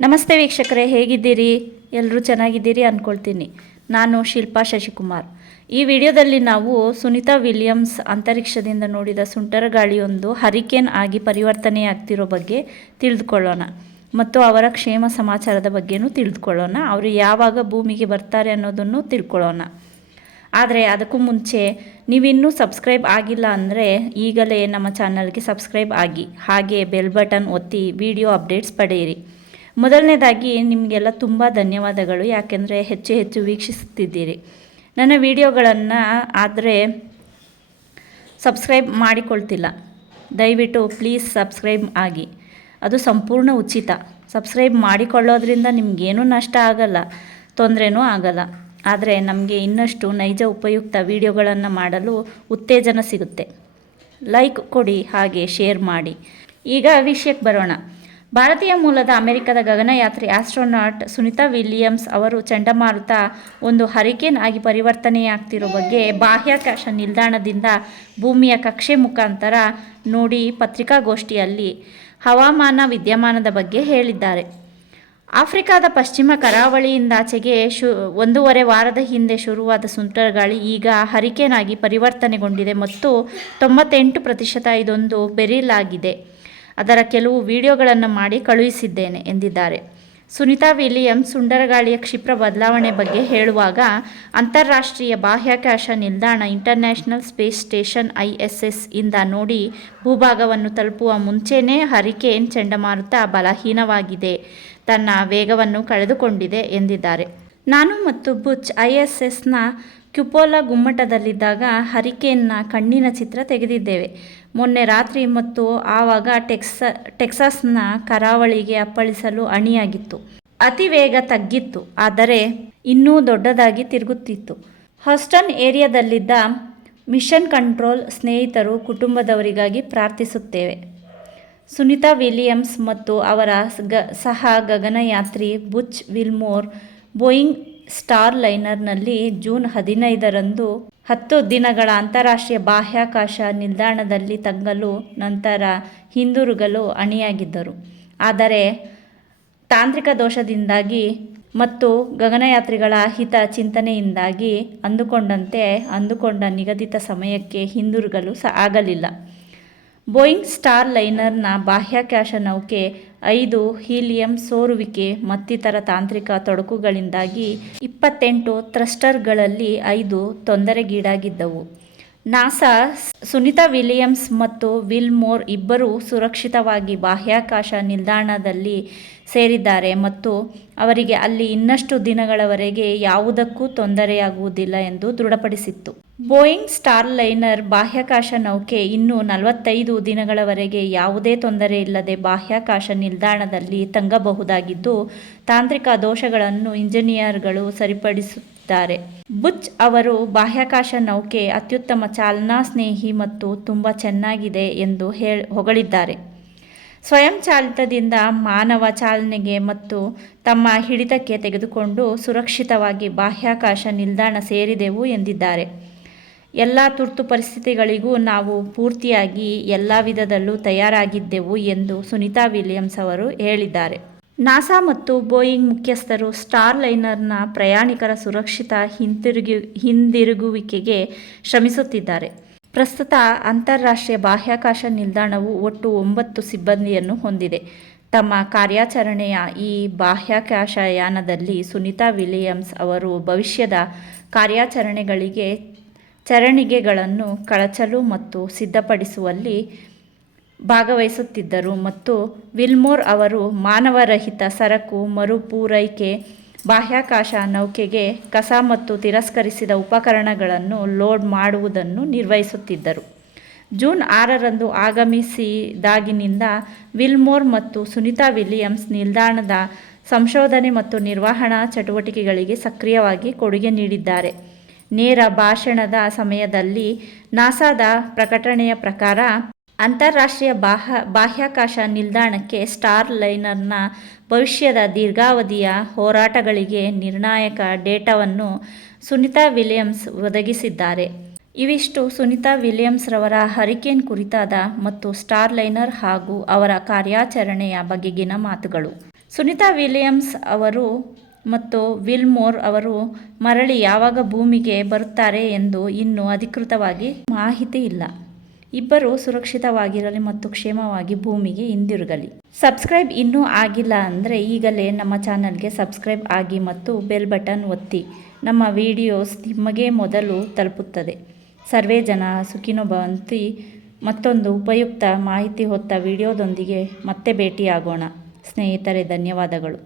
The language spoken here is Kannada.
ನಮಸ್ತೆ ವೀಕ್ಷಕರೇ, ಹೇಗಿದ್ದೀರಿ? ಎಲ್ಲರೂ ಚೆನ್ನಾಗಿದ್ದೀರಿ ಅಂದ್ಕೊಳ್ತೀನಿ. ನಾನು ಶಿಲ್ಪಾ ಶಶಿಕುಮಾರ್. ಈ ವಿಡಿಯೋದಲ್ಲಿ ನಾವು ಸುನಿತಾ ವಿಲಿಯಮ್ಸ್ ಅಂತರಿಕ್ಷದಿಂದ ನೋಡಿದ ಸುಂಟರಗಾಳಿಯೊಂದು ಹರಿಕೇನ್ ಆಗಿ ಪರಿವರ್ತನೆಯಾಗ್ತಿರೋ ಬಗ್ಗೆ ತಿಳಿದುಕೊಳ್ಳೋಣ ಮತ್ತು ಅವರ ಕ್ಷೇಮ ಸಮಾಚಾರದ ಬಗ್ಗೆನೂ ತಿಳಿದುಕೊಳ್ಳೋಣ. ಅವರು ಯಾವಾಗ ಭೂಮಿಗೆ ಬರ್ತಾರೆ ಅನ್ನೋದನ್ನು ತಿಳ್ಕೊಳ್ಳೋಣ. ಆದರೆ ಅದಕ್ಕೂ ಮುಂಚೆ ನೀವಿನ್ನೂ ಸಬ್ಸ್ಕ್ರೈಬ್ ಆಗಿಲ್ಲ ಅಂದರೆ ಈಗಲೇ ನಮ್ಮ ಚಾನಲ್ಗೆ ಸಬ್ಸ್ಕ್ರೈಬ್ ಆಗಿ, ಹಾಗೆ ಬೆಲ್ ಬಟನ್ ಒತ್ತಿ ವಿಡಿಯೋ ಅಪ್ಡೇಟ್ಸ್ ಪಡೆಯಿರಿ. ಮೊದಲನೇದಾಗಿ ನಿಮಗೆಲ್ಲ ತುಂಬ ಧನ್ಯವಾದಗಳು, ಯಾಕೆಂದರೆ ಹೆಚ್ಚು ಹೆಚ್ಚು ವೀಕ್ಷಿಸುತ್ತಿದ್ದೀರಿ ನನ್ನ ವಿಡಿಯೋಗಳನ್ನು. ಆದರೆ ಸಬ್ಸ್ಕ್ರೈಬ್ ಮಾಡಿಕೊಳ್ತಿಲ್ಲ. ದಯವಿಟ್ಟು ಪ್ಲೀಸ್ ಸಬ್ಸ್ಕ್ರೈಬ್ ಆಗಿ, ಅದು ಸಂಪೂರ್ಣ ಉಚಿತ. ಸಬ್ಸ್ಕ್ರೈಬ್ ಮಾಡಿಕೊಳ್ಳೋದ್ರಿಂದ ನಿಮಗೇನೂ ನಷ್ಟ ಆಗಲ್ಲ, ತೊಂದರೆನೂ ಆಗಲ್ಲ. ಆದರೆ ನಮಗೆ ಇನ್ನಷ್ಟು ನೈಜ ಉಪಯುಕ್ತ ವಿಡಿಯೋಗಳನ್ನು ಮಾಡಲು ಉತ್ತೇಜನ ಸಿಗುತ್ತೆ. ಲೈಕ್ ಕೊಡಿ, ಹಾಗೆ ಶೇರ್ ಮಾಡಿ. ಈಗ ವಿಷಯಕ್ಕೆ ಬರೋಣ. ಭಾರತೀಯ ಮೂಲದ ಅಮೆರಿಕದ ಗಗನಯಾತ್ರಿ ಆಸ್ಟ್ರೋನಾಟ್ ಸುನಿತಾ ವಿಲಿಯಮ್ಸ್ ಅವರು ಚಂಡಮಾರುತ ಒಂದು ಹರಿಕೇನ್ ಆಗಿ ಪರಿವರ್ತನೆಯಾಗ್ತಿರೋ ಬಗ್ಗೆ ಬಾಹ್ಯಾಕಾಶ ನಿಲ್ದಾಣದಿಂದ ಭೂಮಿಯ ಕಕ್ಷೆ ಮುಖಾಂತರ ನೋಡಿ ಪತ್ರಿಕಾಗೋಷ್ಠಿಯಲ್ಲಿ ಹವಾಮಾನ ವಿದ್ಯಮಾನದ ಬಗ್ಗೆ ಹೇಳಿದ್ದಾರೆ. ಆಫ್ರಿಕಾದ ಪಶ್ಚಿಮ ಕರಾವಳಿಯಿಂದಾಚೆಗೆ 1.5 ವಾರದ ಹಿಂದೆ ಶುರುವಾದ ಸುಂಟರಗಾಳಿ ಈಗ ಹರಿಕೇನ್ ಆಗಿ ಪರಿವರ್ತನೆಗೊಂಡಿದೆ ಮತ್ತು 98% ಇದೊಂದು ಬೆರಿಲ್ ಆಗಿದೆ. ಅದರ ಕೆಲವು ವಿಡಿಯೋಗಳನ್ನು ಮಾಡಿ ಕಳುಹಿಸಿದ್ದೇನೆ ಎಂದಿದ್ದಾರೆ. ಸುನಿತಾ ವಿಲಿಯಮ್ಸ್ ಸುಂಟರಗಾಳಿಯ ಕ್ಷಿಪ್ರ ಬದಲಾವಣೆ ಬಗ್ಗೆ ಹೇಳುವಾಗ, ಅಂತಾರಾಷ್ಟ್ರೀಯ ಬಾಹ್ಯಾಕಾಶ ನಿಲ್ದಾಣ ಇಂಟರ್ನ್ಯಾಷನಲ್ ಸ್ಪೇಸ್ ಸ್ಟೇಷನ್ ISS ಇಂದ ನೋಡಿ ಭೂಭಾಗವನ್ನು ತಲುಪುವ ಮುಂಚೆನೇ ಹರಿಕೇನ್ ಚಂಡಮಾರುತ ಬಲಹೀನವಾಗಿದೆ, ತನ್ನ ವೇಗವನ್ನು ಕಳೆದುಕೊಂಡಿದೆ ಎಂದಿದ್ದಾರೆ. ನಾನು ಮತ್ತು ಬುಚ್ ISSನ ಕ್ಯುಪೋಲಾ ಗುಮ್ಮಟದಲ್ಲಿದ್ದಾಗ ಹರಿಕೇನ್ನ ಕಣ್ಣಿನ ಚಿತ್ರ ತೆಗೆದಿದ್ದೇವೆ ಮೊನ್ನೆ ರಾತ್ರಿ, ಮತ್ತು ಆವಾಗ ಟೆಕ್ಸಾಸ್ನ ಕರಾವಳಿಗೆ ಅಪ್ಪಳಿಸಲು ಅಣಿಯಾಗಿತ್ತು. ಅತಿ ವೇಗ ತಗ್ಗಿತ್ತು, ಆದರೆ ಇನ್ನೂ ದೊಡ್ಡದಾಗಿ ತಿರುಗುತ್ತಿತ್ತು. ಹೌಸ್ಟನ್ ಏರಿಯಾದಲ್ಲಿದ್ದ ಮಿಷನ್ ಕಂಟ್ರೋಲ್ ಸ್ನೇಹಿತರು, ಕುಟುಂಬದವರಿಗಾಗಿ ಪ್ರಾರ್ಥಿಸುತ್ತೇವೆ. ಸುನಿತಾ ವಿಲಿಯಮ್ಸ್ ಮತ್ತು ಅವರ ಸಹ ಗಗನಯಾತ್ರಿ ಬುಚ್ ವಿಲ್ಮೋರ್ ಬೋಯಿಂಗ್ ಸ್ಟಾರ್ ಲೈನರ್ನಲ್ಲಿ ಜೂನ್ 15ರಂದು 10 ದಿನಗಳ ಅಂತಾರಾಷ್ಟ್ರೀಯ ಬಾಹ್ಯಾಕಾಶ ನಿಲ್ದಾಣದಲ್ಲಿ ತಂಗಲು ನಂತರ ಹಿಂದಿರುಗಲು ಅಣಿಯಾಗಿದ್ದರು. ಆದರೆ ತಾಂತ್ರಿಕ ದೋಷದಿಂದಾಗಿ ಮತ್ತು ಗಗನಯಾತ್ರಿಗಳ ಹಿತ ಚಿಂತನೆಯಿಂದಾಗಿ ಅಂದುಕೊಂಡ ನಿಗದಿತ ಸಮಯಕ್ಕೆ ಹಿಂದಿರುಗಲು ಆಗಲಿಲ್ಲ. ಬೋಯಿಂಗ್ ಸ್ಟಾರ್ ಲೈನರ್ನ ಬಾಹ್ಯಾಕಾಶ ನೌಕೆ 5 ಹೀಲಿಯಂ ಸೋರುವಿಕೆ ಮತ್ತಿತರ ತಾಂತ್ರಿಕ ತೊಡಕುಗಳಿಂದಾಗಿ 28 ಥ್ರಸ್ಟರ್ಗಳಲ್ಲಿ 5 ತೊಂದರೆಗೀಡಾಗಿದ್ದವು. ನಾಸಾ ಸುನಿತಾ ವಿಲಿಯಮ್ಸ್ ಮತ್ತು ವಿಲ್ಮೋರ್ ಇಬ್ಬರೂ ಸುರಕ್ಷಿತವಾಗಿ ಬಾಹ್ಯಾಕಾಶ ನಿಲ್ದಾಣದಲ್ಲಿ ಸೇರಿದ್ದಾರೆ ಮತ್ತು ಅವರಿಗೆ ಅಲ್ಲಿ ಇನ್ನಷ್ಟು ದಿನಗಳವರೆಗೆ ಯಾವುದಕ್ಕೂ ತೊಂದರೆಯಾಗುವುದಿಲ್ಲ ಎಂದು ದೃಢಪಡಿಸಿತ್ತು. ಬೋಯಿಂಗ್ ಸ್ಟಾರ್ ಲೈನರ್ ಬಾಹ್ಯಾಕಾಶ ನೌಕೆ ಇನ್ನೂ 45 ದಿನಗಳವರೆಗೆ ಯಾವುದೇ ತೊಂದರೆಯಿಲ್ಲದೆ ಬಾಹ್ಯಾಕಾಶ ನಿಲ್ದಾಣದಲ್ಲಿ ತಂಗಬಹುದಾಗಿದ್ದು, ತಾಂತ್ರಿಕ ದೋಷಗಳನ್ನು ಇಂಜಿನಿಯರ್ಗಳು ಸರಿಪಡಿಸುತ್ತಾರೆ. ಬುಚ್ ಅವರು ಬಾಹ್ಯಾಕಾಶ ನೌಕೆ ಅತ್ಯುತ್ತಮ ಚಾಲನಾ ಸ್ನೇಹಿ ಮತ್ತು ತುಂಬ ಚೆನ್ನಾಗಿದೆ ಎಂದು ಹೊಗಳಿದ್ದಾರೆ. ಸ್ವಯಂಚಾಲಿತದಿಂದ ಮಾನವ ಚಾಲನೆಗೆ ಮತ್ತು ತಮ್ಮ ಹಿಡಿತಕ್ಕೆ ತೆಗೆದುಕೊಂಡು ಸುರಕ್ಷಿತವಾಗಿ ಬಾಹ್ಯಾಕಾಶ ನಿಲ್ದಾಣ ಸೇರಿದೆವು ಎಂದಿದ್ದಾರೆ. ಎಲ್ಲ ತುರ್ತು ಪರಿಸ್ಥಿತಿಗಳಿಗೂ ನಾವು ಪೂರ್ತಿಯಾಗಿ ಎಲ್ಲ ವಿಧದಲ್ಲೂ ತಯಾರಾಗಿದ್ದೆವು ಎಂದು ಸುನಿತಾ ವಿಲಿಯಮ್ಸ್ ಅವರು ಹೇಳಿದ್ದಾರೆ. ನಾಸಾ ಮತ್ತು ಬೋಯಿಂಗ್ ಮುಖ್ಯಸ್ಥರು ಸ್ಟಾರ್ ಲೈನರ್ನ ಪ್ರಯಾಣಿಕರ ಸುರಕ್ಷಿತ ಹಿಂದಿರುಗುವಿಕೆಗೆ ಶ್ರಮಿಸುತ್ತಿದ್ದಾರೆ. ಪ್ರಸ್ತುತ ಅಂತಾರಾಷ್ಟ್ರೀಯ ಬಾಹ್ಯಾಕಾಶ ನಿಲ್ದಾಣವು ಒಟ್ಟು 9 ಸಿಬ್ಬಂದಿಯನ್ನು ಹೊಂದಿದೆ. ತಮ್ಮ ಕಾರ್ಯಾಚರಣೆಯ ಈ ಬಾಹ್ಯಾಕಾಶಯಾನದಲ್ಲಿ ಸುನಿತಾ ವಿಲಿಯಮ್ಸ್ ಅವರು ಭವಿಷ್ಯದ ಕಾರ್ಯಾಚರಣೆಗಳಿಗೆ ಚರಣಿಗೆಗಳನ್ನು ಕಳಚಲು ಮತ್ತು ಸಿದ್ಧಪಡಿಸುವಲ್ಲಿ ಭಾಗವಹಿಸುತ್ತಿದ್ದರು ಮತ್ತು ವಿಲ್ಮೋರ್ ಅವರು ಮಾನವರಹಿತ ಸರಕು ಮರುಪೂರೈಕೆ, ಬಾಹ್ಯಾಕಾಶ ನೌಕೆಗೆ ಕಸ ಮತ್ತು ತಿರಸ್ಕರಿಸಿದ ಉಪಕರಣಗಳನ್ನು ಲೋಡ್ ಮಾಡುವುದನ್ನು ನಿರ್ವಹಿಸುತ್ತಿದ್ದರು. ಜೂನ್ 6ರಂದು ಆಗಮಿಸಿದಾಗಿನಿಂದ ವಿಲ್ಮೋರ್ ಮತ್ತು ಸುನಿತಾ ವಿಲಿಯಮ್ಸ್ ನಿಲ್ದಾಣದ ಸಂಶೋಧನೆ ಮತ್ತು ನಿರ್ವಹಣಾ ಚಟುವಟಿಕೆಗಳಿಗೆ ಸಕ್ರಿಯವಾಗಿ ಕೊಡುಗೆ ನೀಡಿದ್ದಾರೆ. ನೇರ ಭಾಷಣದ ಸಮಯದಲ್ಲಿ ನಾಸಾದ ಪ್ರಕಟಣೆಯ ಪ್ರಕಾರ, ಅಂತಾರಾಷ್ಟ್ರೀಯ ಬಾಹ್ಯಾಕಾಶ ನಿಲ್ದಾಣಕ್ಕೆ ಸ್ಟಾರ್ ಲೈನರ್ನ ಭವಿಷ್ಯದ ದೀರ್ಘಾವಧಿಯ ಹೋರಾಟಗಳಿಗೆ ನಿರ್ಣಾಯಕ ಡೇಟಾವನ್ನು ಸುನಿತಾ ವಿಲಿಯಮ್ಸ್ ಒದಗಿಸಿದ್ದಾರೆ. ಇವಿಷ್ಟು ಸುನಿತಾ ವಿಲಿಯಮ್ಸ್ ರವರ ಹರಿಕೇನ್ ಕುರಿತಾದ ಮತ್ತು ಸ್ಟಾರ್ ಲೈನರ್ ಹಾಗೂ ಅವರ ಕಾರ್ಯಾಚರಣೆಯ ಬಗೆಗಿನ ಮಾತುಗಳು. ಸುನಿತಾ ವಿಲಿಯಮ್ಸ್ ಅವರು ಮತ್ತು ವಿಲ್ಮೋರ್ ಅವರು ಮರಳಿ ಯಾವಾಗ ಭೂಮಿಗೆ ಬರುತ್ತಾರೆ ಎಂದು ಇನ್ನೂ ಅಧಿಕೃತವಾಗಿ ಮಾಹಿತಿ ಇಲ್ಲ. ಇಬ್ಬರು ಸುರಕ್ಷಿತವಾಗಿರಲಿ ಮತ್ತು ಕ್ಷೇಮವಾಗಿ ಭೂಮಿಗೆ ಹಿಂದಿರುಗಲಿ. ಸಬ್ಸ್ಕ್ರೈಬ್ ಇನ್ನೂ ಆಗಿಲ್ಲ ಅಂದರೆ ಈಗಲೇ ನಮ್ಮ ಚಾನಲ್ಗೆ ಸಬ್ಸ್ಕ್ರೈಬ್ ಆಗಿ ಮತ್ತು ಬೆಲ್ ಬಟನ್ ಒತ್ತಿ. ನಮ್ಮ ವಿಡಿಯೋಸ್ ನಿಮಗೆ ಮೊದಲು ತಲುಪುತ್ತದೆ. ಸರ್ವೇ ಜನ ಸುಖಿನೋ ಭವಂತು. ಮತ್ತೊಂದು ಉಪಯುಕ್ತ ಮಾಹಿತಿ ಹೊತ್ತ ವಿಡಿಯೋದೊಂದಿಗೆ ಮತ್ತೆ ಭೇಟಿಯಾಗೋಣ. ಸ್ನೇಹಿತರೆ, ಧನ್ಯವಾದಗಳು.